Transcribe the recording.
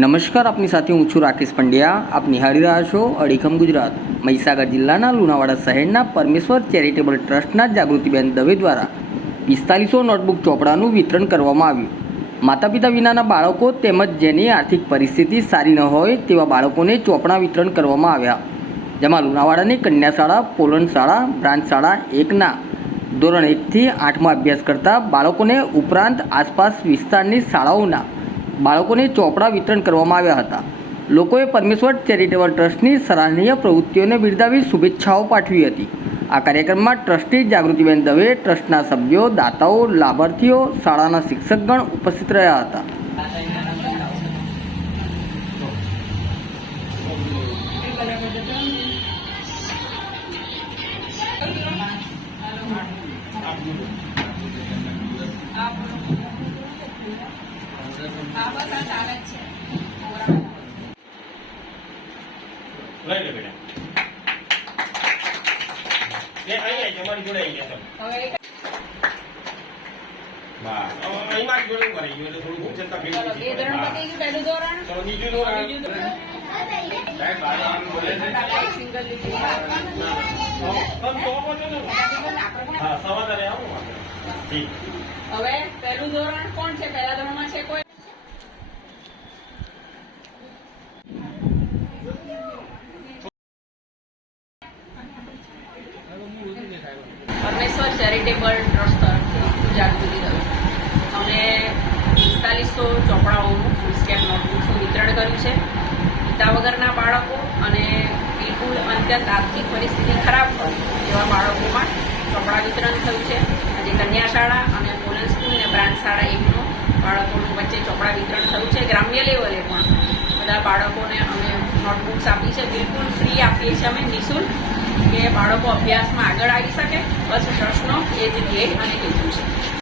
નમસ્કાર આપની સાથે હું છું રાકેશ પંડ્યા. આપ નિહાળી રહ્યા છો અડીખમ ગુજરાત. મહીસાગર જિલ્લાના લુણાવાડા શહેરના પરમેશ્વર ચેરિટેબલ ટ્રસ્ટના જાગૃતિબેન દવે દ્વારા પિસ્તાલીસો નોટબુક ચોપડાનું વિતરણ કરવામાં આવ્યું. માતા પિતા વિનાના બાળકો તેમજ જેની આર્થિક પરિસ્થિતિ સારી ન હોય તેવા બાળકોને ચોપડા વિતરણ કરવામાં આવ્યા. જેમાં લુણાવાડાની કન્યા શાળા પોલન શાળા બ્રાન્ચ શાળા એકના ધોરણ એકથી આઠમાં અભ્યાસ કરતા બાળકોને ઉપરાંત આસપાસ વિસ્તારની શાળાઓના બાળકોને ચોપડા વિતરણ કરવામાં આવ્યા હતા. લોકોએ પરમેશ્વર ચેરિટેબલ ટ્રસ્ટની સરાહનીય પ્રવૃત્તિઓને બિરદાવી શુભેચ્છાઓ પાઠવી હતી. આ કાર્યક્રમમાં ટ્રસ્ટી જાગૃતિબેન દવે, ટ્રસ્ટના સભ્યો, દાતાઓ, લાભાર્થીઓ, શાળાના શિક્ષકગણ ઉપસ્થિત રહ્યા હતા. લઈ લે બેટા. એ અહીં આવી જોડે આવી ગયા બા અહીં જોડે ઊભા રહી ગયો એટલે થોડું ઘૂમ ભેગું થઈ ધોરણ પતી ગયું, પહેલું ધોરણ. ચલો બીજું ધોરણ. બીજું ધોરણ. સાહેબ, બારે આમ બોલે છે. સિંગલ તો હા સવારે આવો ઠીક. હવે પહેલું ધોરણ કોણ છે? પહેલા ધોરણમાં છે કોઈ? પરમેશ્વર ચેરિટેબલ ટ્રસ્ટ તરફથી જાગૃતિ થયું અમે પિસ્તાલીસો ચોપડાઓનું ફૂલસ્કેપ નોટબુક્સનું વિતરણ કર્યું છે. પિતા વગરના બાળકો અને બિલકુલ અત્યંત આર્થિક પરિસ્થિતિ ખરાબ હોય એવા બાળકોમાં ચોપડા વિતરણ થયું છે. આજે કન્યા શાળા અને પોલન સ્કૂલ અને બ્રાન્ચ શાળા એકનું બાળકોનું વચ્ચે ચોપડા વિતરણ થયું છે. ગ્રામ્ય લેવલે પણ બધા બાળકોને અમે નોટબુક્સ આપી છે. બિલકુલ ફ્રી આપીએ છીએ અમે નિઃશુલ્ક. કે બાળકો અભ્યાસમાં આગળ આવી શકે બસ પ્રશ્નો એ જ ધ્યેય અને હેતુ છે.